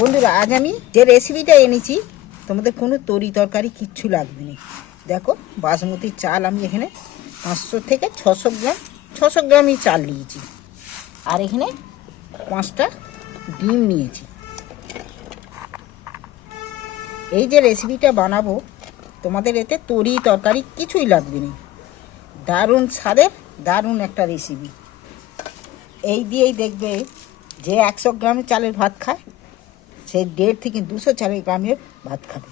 বন্ধুরা আজ আমি যে রেসিপিটা এনেছি, তোমাদের কোনো তরি তরকারি কিচ্ছু লাগবে না। দেখো বাসমতি চাল আমি এখানে পাঁচশো থেকে ছশো গ্রাম, ছশো গ্রামই চাল নিয়েছি। আর এখানে পাঁচটা ডিম নিয়েছি। এই যে রেসিপিটা বানাবো, তোমাদের এতে তরি তরকারি কিছুই লাগবে না। দারুণ স্বাদের, দারুণ একটা রেসিপি এই দিয়েই দেখবে যে একশো গ্রামের চালের ভাত খায় সে দেড় থেকে দুশো চার গ্রামের ভাত খাবে।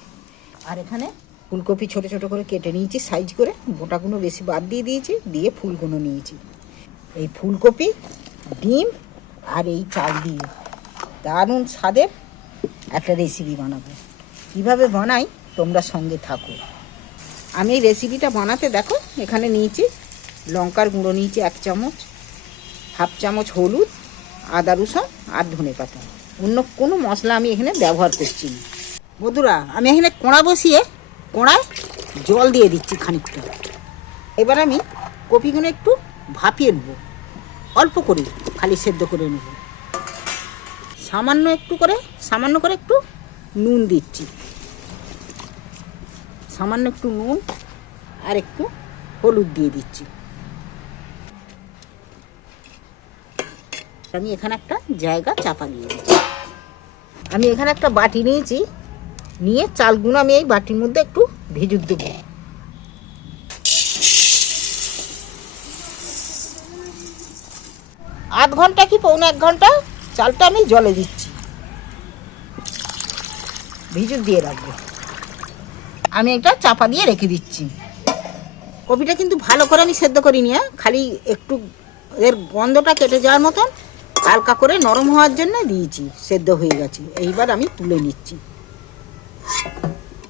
আর এখানে ফুলকপি ছোট ছোট করে কেটে নিয়েছি, সাইজ করে গোটাগুলো বেশি বাদ দিয়ে দিয়েছি, দিয়ে ফুলগুলো নিয়েছি। এই ফুলকপি, ডিম আর এই চাল দিয়ে দারুণ স্বাদের একটা রেসিপি বানাবো। কীভাবে বানাই তোমরা সঙ্গে থাকো। আমি এই রেসিপিটা বানাতে দেখো, এখানে নিয়েছি লঙ্কার গুঁড়ো নিয়েছি এক চামচ, হাফ চামচ হলুদ, আদা রসুন আর ধনে পাতা অন্য কোনো মশলা আমি এখানে ব্যবহার করছি না। বন্ধুরা, আমি এখানে কোঁড়া বসিয়ে কোঁড়ায় জল দিয়ে দিচ্ছি খানিকটা। এবার আমি কপিগুলো একটু ভাপিয়ে নেব। অল্প করে, খালি সেদ্ধ করে নেব। সামান্য একটু করে, সামান্য করে একটু নুন দিচ্ছি। সামান্য একটু নুন আর একটু হলুদ দিয়ে দিচ্ছি। আমি এখানে একটা জায়গা চাপা দিয়ে দিচ্ছি। আমি এখানে একটা বাটি নিয়েছি। নিয়ে চালগুলো আমি এই বাটির মধ্যে একটু ভেজুর দেবো। আধ ঘণ্টা কি পৌনে এক ঘণ্টা? চালটা আমি জলে দিচ্ছি। ভিজুর দিয়ে রাখব। আমি এটা চাপা দিয়ে রেখে দিচ্ছি। কপিটা কিন্তু ভালো করে আমি সেদ্ধ করিনি হ্যাঁ? খালি একটু এর গন্ধটা কেটে যাওয়ার মতন হালকা করে নরম হওয়ার জন্য দিয়েছি, সেদ্ধ হয়ে গেছে। এইবার আমি তুলে নিচ্ছি।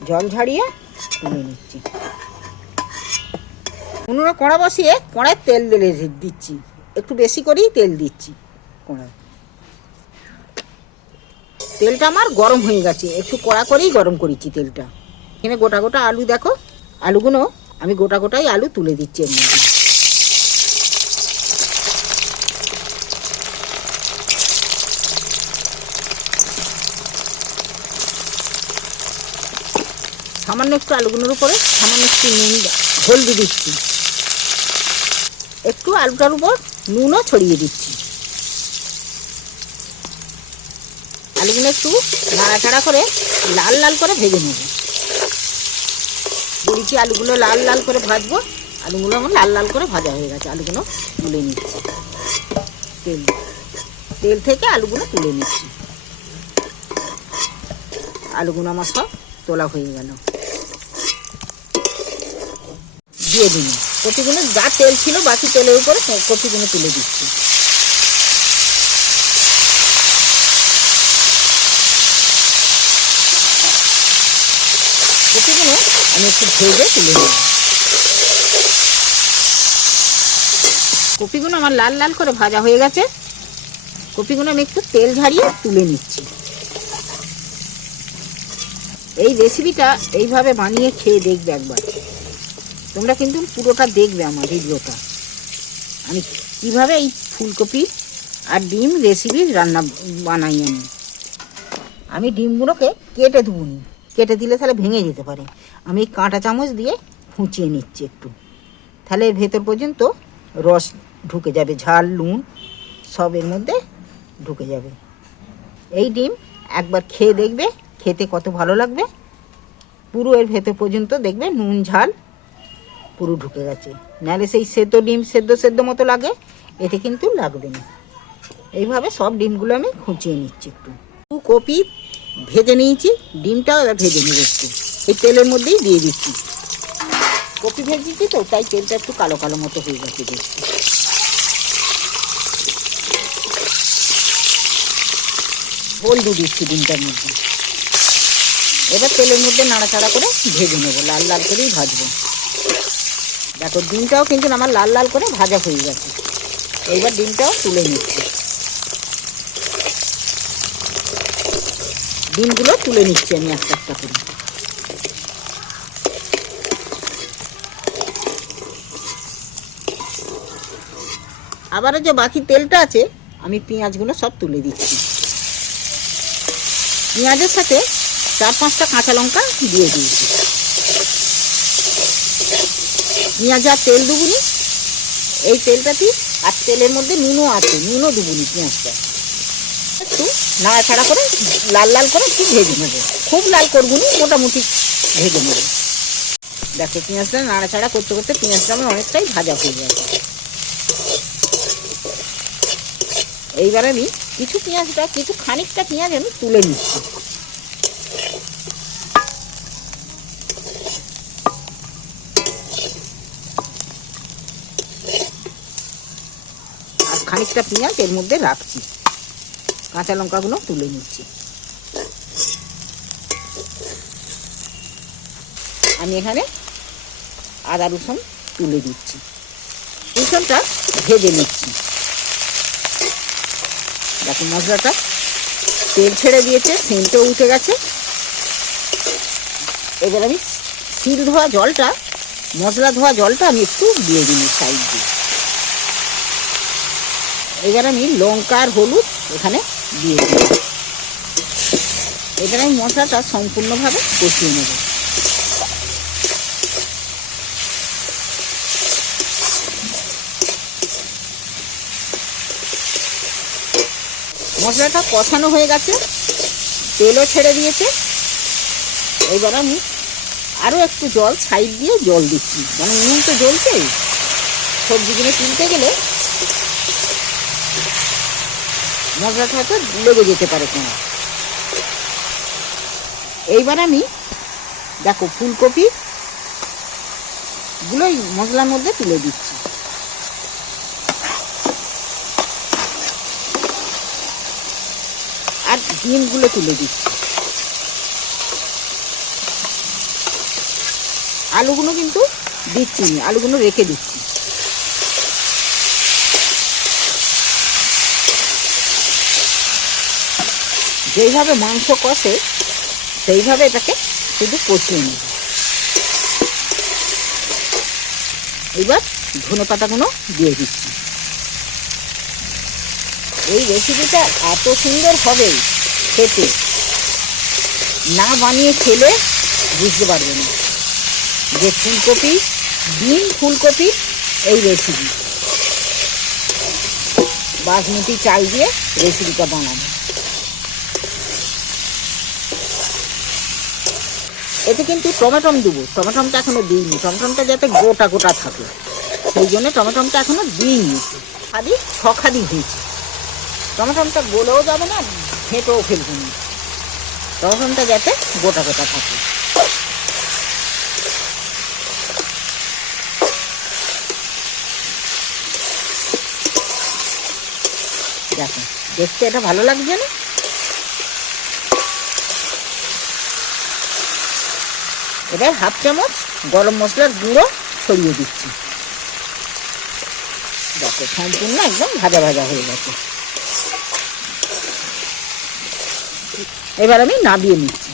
জল ঝাড়িয়ে তুলে নিচ্ছি। উনুনে কড়া বসিয়ে কড়ায় তেল দিলে দিচ্ছি। একটু বেশি করেই তেল দিচ্ছি কড়ায় তেলটা আমার গরম হয়ে গেছে। একটু কড়া করেই গরম করেছি তেলটা। এখানে গোটা গোটা আলু দেখো। আলুগুলো আমি গোটা গোটাই আলু তুলে দিচ্ছি এর মধ্যে। সামান্য একটু আলুগুলোর উপরে সামান্য একটু নুন হলদি দিচ্ছি। একটু আলুটার উপর নুনও ছড়িয়ে দিচ্ছি। আলুগুলো একটু নাড়াচাড়া করে লাল লাল করে ভেজে নেব। বলেছি আলুগুলো লাল লাল করে ভাজবো। আলুগুলো আমার লাল লাল করে ভাজা হয়ে গেছে। আলুগুলো তুলে নিচ্ছি। তেল। তেল থেকে আলুগুলো তুলে নিচ্ছি। আলুগুলো আমার সব তোলা হয়ে গেল। দিয়ে দিন। কপিগুলো যা তেল ছিল বাকি তেলের উপরে কপিগুলো তুলে দিচ্ছি। কপিগুলো আমি একটু ভেজে তুলে নেব। কপিগুলো আমার লাল লাল করে ভাজা হয়ে গেছে। কপিগুলো আমি একটু তেল ঝাড়িয়ে তুলে নিচ্ছি। এই রেসিপিটা এইভাবে বানিয়ে খেয়ে দেখবে একবার। তোমরা কিন্তু পুরোটা দেখবে আমার ভিডিওটা। আমি কীভাবে এই ফুলকপি আর ডিম রেসিপি রান্না বানাই আমি। আমি ডিমগুলোকে কেটে ধুবনি কেটে দিলে তাহলে ভেঙে যেতে পারে। আমি কাঁটা চামচ দিয়ে ফুঁচিয়ে নিচ্ছি একটু। তাহলে ভেতর পর্যন্ত রস ঢুকে যাবে, ঝাল, নুন সব এর মধ্যে ঢুকে যাবে। এই ডিম একবার খেয়ে দেখবে, খেতে কত ভালো লাগবে। পুরো এর ভেতর পর্যন্ত দেখবে নুন, ঝাল পুরো ঢুকে গেছে। নাহলে সেই সেদ্ধ ডিম, সেদ্ধ সেদ্ধ মতো লাগে, এতে কিন্তু লাগবে না। এইভাবে সব ডিমগুলো আমি খুঁচিয়ে নিচ্ছি একটু। কপি ভেজে নিয়েছি, ডিমটাও এবার ভেজে নেব একটু। এই তেলের মধ্যেই দিয়ে দিচ্ছি। কপি ভেজেছি তো, তাই তেলটা একটু কালো কালো মতো হয়ে গেছে দেখছি হলদু দিচ্ছি ডিমটার মধ্যে। এবার তেলের মধ্যে নাড়াচাড়া করে ভেজে নেব, লাল লাল করেই ভাজবো। দেখো, ডিমটাও কিন্তু আমার লাল লাল করে ভাজা হয়ে গেছে। এইবার ডিমটাও তুলে নিচ্ছি। ডিমগুলো তুলে নিচ্ছি আমি একটা একটা করে। আবারও যে বাকি তেলটা আছে, আমি পেঁয়াজগুলো সব তুলে দিচ্ছি। পেঁয়াজের সাথে চার পাঁচটা কাঁচা লঙ্কা দিয়ে দিয়েছি। পেঁয়াজ আর তেল দুবুনি, এই তেলটাতে আর তেলের মধ্যে নুনও আছে, নুনও দুবুনি পেঁয়াজটা। একটু নাড়াচাড়া করে লাল লাল করে একটু ভেজে নেব। খুব লাল করব না মোটামুটি ভেজে নেব। দেখো পেঁয়াজটা নাড়াচাড়া করতে করতে পেঁয়াজটা আমার অনেকটাই ভাজা হয়ে যাবে এইবার আমি কিছু পেঁয়াজটা, কিছু খানিকটা পেঁয়াজ আমি তুলে নিচ্ছি। খানিকটা পেঁয়াজ এর মধ্যে রাখছি। কাঁচা লঙ্কাগুলো তুলে নিচ্ছি। আমি এখানে আদা রসুন তুলে দিচ্ছি। রসুনটা ভেজে নিচ্ছি। দেখো মশলাটা তেল ছেড়ে দিয়েছে, সেন্টও উঠে গেছে। এবার আমি শিল ধোয়া জলটা, মশলা ধোয়া জলটা আমি একটু দিয়ে দিই সাইড দিয়ে। এবার আমি লঙ্কা আর হলুদ এখানে দিয়ে দিই এবার আমি মশলাটা সম্পূর্ণভাবে কষিয়ে নেব। মশলাটা কষানো হয়ে গেছে, তেলও ছেড়ে দিয়েছে। এবার আমি আরও একটু জল, সাইড দিয়ে জল দিচ্ছি। মানে নুন তো জ্বলছেই। সবজিগুলো তুলতে গেলে মশলাটা হয়তো লেগে যেতে পারে কোনো। এইবার আমি, দেখো, ফুলকপি গুলোই মশলার মধ্যে তুলে দিচ্ছি। আর ডিমগুলো তুলে দিচ্ছি। আলুগুলো কিন্তু দিচ্ছি আলুগুলো রেখে দিচ্ছি। যেইভাবে মাংস কষে, সেইভাবে এটাকে শুধু কষিয়ে নেব। এবার ধনে পাতাগুলো দিয়ে দিচ্ছি। এই রেসিপিটা এত সুন্দর হবে খেতে। না বানিয়ে খেলে বুঝতে পারবে না। যে ফুলকপি, ডিম ফুলকপি, এই রেসিপি বাসমতি চাল দিয়ে রেসিপিটা বানাবো। এতে কিন্তু টমেটম দেবো। টমেটমটা এখনও দিইনি। টমেটমটা যাতে গোটা গোটা থাকে। সেই জন্য টমেটমটা এখনও দিইনি। খালি ছখাদি হয়েছে টমেটমটা গলেও যাবে না, ঘেঁটেও ফেলব না। টমেটমটা যাতে গোটা গোটা থাকে। দেখো, দেখতে এটা ভালো লাগছে না? এবার হাফ চামচ গরম মশলার গুঁড়ো ছড়িয়ে দিচ্ছি। দেখো, সম্পূর্ণ একদম ভাজা ভাজা হয়ে গেছে। এবার আমি নাবিয়ে নিচ্ছি।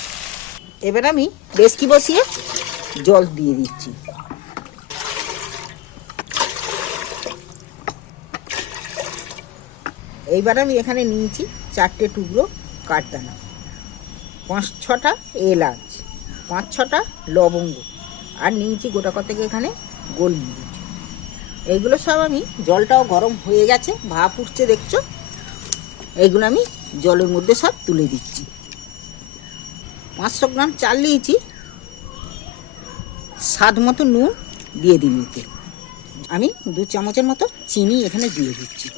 এবার আমি ডেস্কি বসিয়ে জল দিয়ে দিচ্ছি। এইবার আমি এখানে নিয়েছি চারটে টুকরো কাঠদানা পাঁচ ছটা এলাচ। পাঁচ ছটা লবঙ্গ। আর নিয়েছি গোটা কতক এখানে? গোলমরিচ। এইগুলো সব আমি জলটাও গরম হয়ে গেছে, ভাপ উঠছে দেখছ? এইগুলো আমি জলের মধ্যে সব তুলে দিচ্ছি। পাঁচশো গ্রাম চাল নিয়েছি। স্বাদ মতো নুন দিয়ে দিন এতে। আমি দু চামচের মতো চিনি এখানে দিয়ে দিচ্ছি।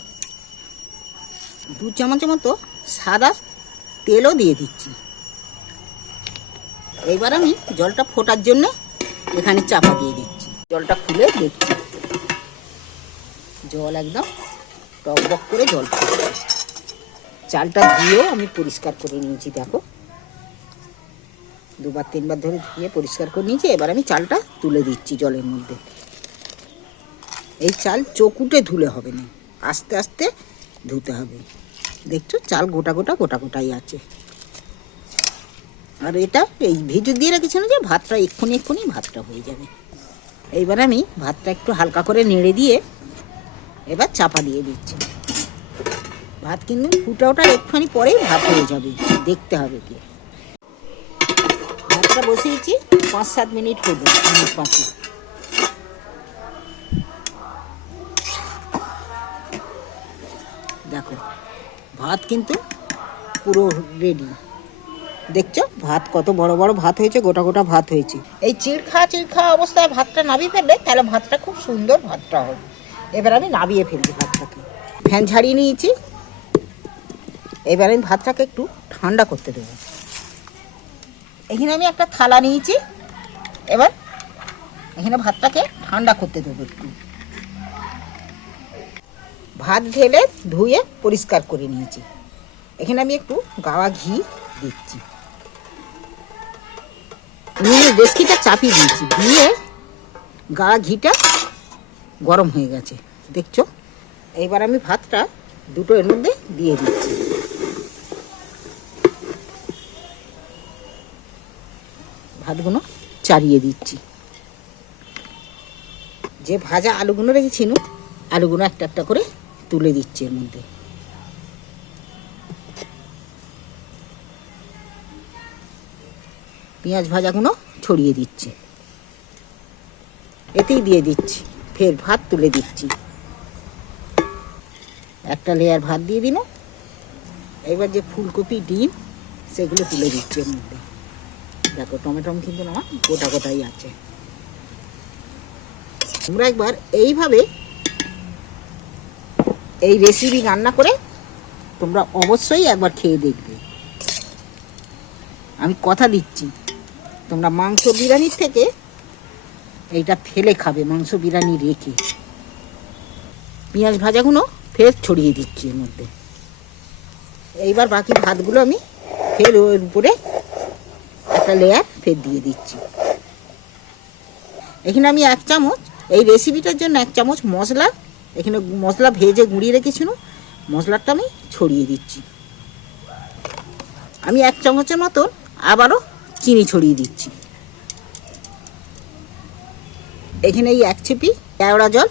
দু চামচের মতো সাদা তেলও দিয়ে দিচ্ছি। এইবার আমি জলটা ফোটার জন্য এখানে চাপা দিয়ে দিচ্ছি। জলটা খুলে দেখছি। জল একদম টকবক করে জল চালটা দিয়েও আমি পরিষ্কার করে নিয়েছি, দেখো। দুবার, তিনবার ধরে ধুয়ে পরিষ্কার করে নিয়েছি। এবার আমি চালটা তুলে দিচ্ছি জলের মধ্যে। এই চাল চকুটে ধুলে হবে না। আস্তে আস্তে ধুতে হবে। দেখছ? চাল গোটা গোটা গোটা, গোটাই আছে। আর এটা, এই ভিজু দিয়ে রেখেছি না যে ভাতটা এক্ষুনি এক্ষুনি ভাতটা হয়ে যাবে। এইবার আমি ভাতটা একটু হালকা করে নেড়ে দিয়ে এবার চাপা দিয়ে দিচ্ছি। ভাত কিন্তু ফুটা ওঠার একটুখানি পরেই ভাত হয়ে যাবে, দেখতে হবে কি। ভাতটা বসিয়েছি, পাঁচ সাত মিনিট হলো মিনিট পাঁচে দেখো, ভাত কিন্তু পুরো রেডি দেখছ? ভাত কত বড় বড় ভাত হয়েছে, গোটা গোটা ভাত হয়েছে। এই চিড়খা চিড়খা অবস্থায় ভাতটা নাবিয়ে ফেললে, তাহলে ভাতটা খুব সুন্দর ভাতটা হবে। এবার আমি নাবিয়ে ফেলব ভাতটাকে। ফ্যান ঝাড়িয়ে নিয়েছি। এবার আমি ভাতটাকে একটু ঠান্ডা করতে দেবো। এখানে আমি একটা থালা নিয়েছি। এবার এখানে ভাতটাকে ঠান্ডা করতে দেবো একটু। ভাত ঢেলে ধুয়ে পরিষ্কার করে নিয়েছি। এখানে আমি একটু গাওয়া ঘি দিচ্ছি। ডেস্কিটা চাপিয়ে দিয়েছি। দিয়ে গা ঘিটা গরম হয়ে গেছে। দেখছ? এইবার আমি ভাতটা দুটো এর মধ্যে দিয়ে দিচ্ছি। ভাতগুলো চারিয়ে দিচ্ছি। যে ভাজা আলুগুলো রেখেছিল আলুগুলো একটা একটা করে তুলে দিচ্ছি এর মধ্যে। পেঁয়াজ ভাজাগুলো ছড়িয়ে দিচ্ছি। এতেই দিয়ে দিচ্ছি। ফের ভাত তুলে দিচ্ছি। একটা লেয়ার ভাত দিয়ে দিন এবার যে ফুলকপি, ডিম, সেগুলো তুলে দিচ্ছি এর মধ্যে। দেখো টমেটম কিন্তু আমার গোটা গোটাই আছে। তোমরা একবার এইভাবে এই রেসিপি রান্না করে তোমরা অবশ্যই একবার খেয়ে দেখবে। আমি কথা দিচ্ছি। তোমরা মাংস বিরিয়ানির থেকে এইটা ফেলে খাবে, মাংস বিরিয়ানি রেখে। পেঁয়াজ ভাজাগুলো ফের ছড়িয়ে দিচ্ছি এর মধ্যে। এইবার বাকি ভাতগুলো আমি ফের ওর উপরে একটা লেয়ার ফের দিয়ে দিচ্ছি। এখানে আমি এক চামচ, এই রেসিপিটার জন্য এক চামচ মশলা, এখানে মশলা ভেজে গুঁড়িয়ে রেখেছিল মশলাটা আমি ছড়িয়ে দিচ্ছি। আমি এক চামচের মতন আবারও চিনি ছড়িয়ে দিচ্ছি। এখানে এই এক চিপি কেওড়া জল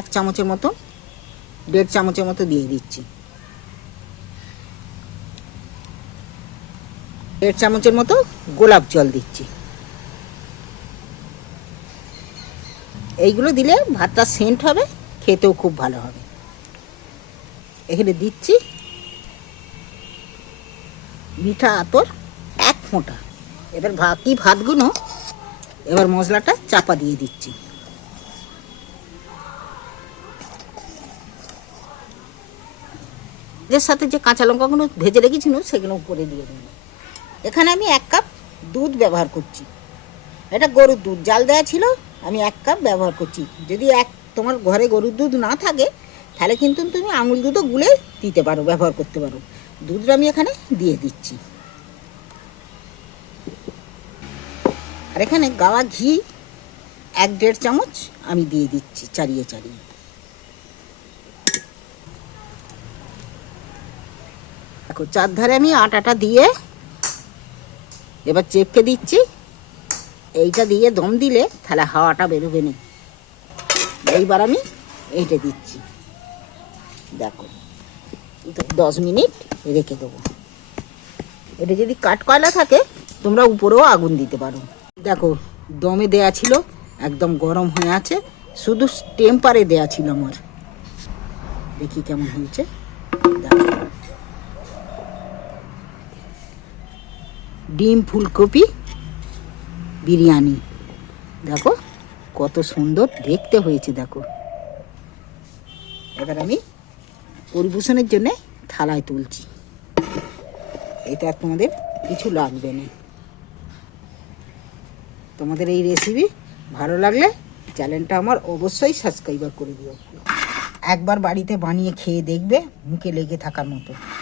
এক চামচের মতো, দেড় চামচের মতো দিয়ে দিচ্ছি। দেড় চামচের মতো গোলাপ জল দিচ্ছি। এইগুলো দিলে ভাতটা সেন্ট হবে, খেতেও খুব ভালো হবে। এখানে দিচ্ছি মিঠা আতর এক ফোঁটা। এবার বাকি ভাতগুলো এবার মশলাটা চাপা দিয়ে দিচ্ছি। এর সাথে যে কাঁচা লঙ্কাগুলো ভেজে রেখেছিল সেগুলো উপরে দিয়ে দেবো। এখানে আমি এক কাপ দুধ ব্যবহার করছি। এটা গরুর দুধ। জাল দেওয়া ছিল, আমি এক কাপ ব্যবহার করছি। যদি এক তোমার ঘরে গরুর দুধ না থাকে, তাহলে কিন্তু তুমি আঙুল দুধও গুলে দিতে পারো, ব্যবহার করতে পারো। দুধটা আমি এখানে দিয়ে দিচ্ছি। আর এখানে গাওয়া ঘি, এক দেড় চামচ আমি দিয়ে দিচ্ছি চারিয়ে চারিয়ে। দেখো, চারধারে আমি আটাটা দিয়ে এবার চেপকে দিচ্ছি। এইটা দিয়ে দম দিলে তাহলে হাওয়াটা বেরোবে না। এইবার আমি এইটা দিচ্ছি। দেখো, দশ মিনিট রেখে দেবো। এটা যদি কাঠ কয়লা থাকে, তোমরা উপরেও আগুন দিতে পারো। দেখো, দমে দেয়া ছিল, একদম গরম হয়ে আছে, শুধু টেম্পারে দেয়া ছিল আমার। দেখি কেমন হয়েছে। ডিম ফুলকপি, বিরিয়ানি। দেখো, কত সুন্দর দেখতে হয়েছে, দেখো। এবার আমি পরিবেশনের জন্য থালায় তুলছি। এটা তোমাদের কিছু লাগবে না। তোমাদের এই রেসিপি ভালো লাগলে চ্যানেলটা আমার অবশ্যই সাবস্ক্রাইবার করে দিও। একবার বাড়িতে বানিয়ে খেয়ে দেখবে, মুখে লেগে থাকার মতো।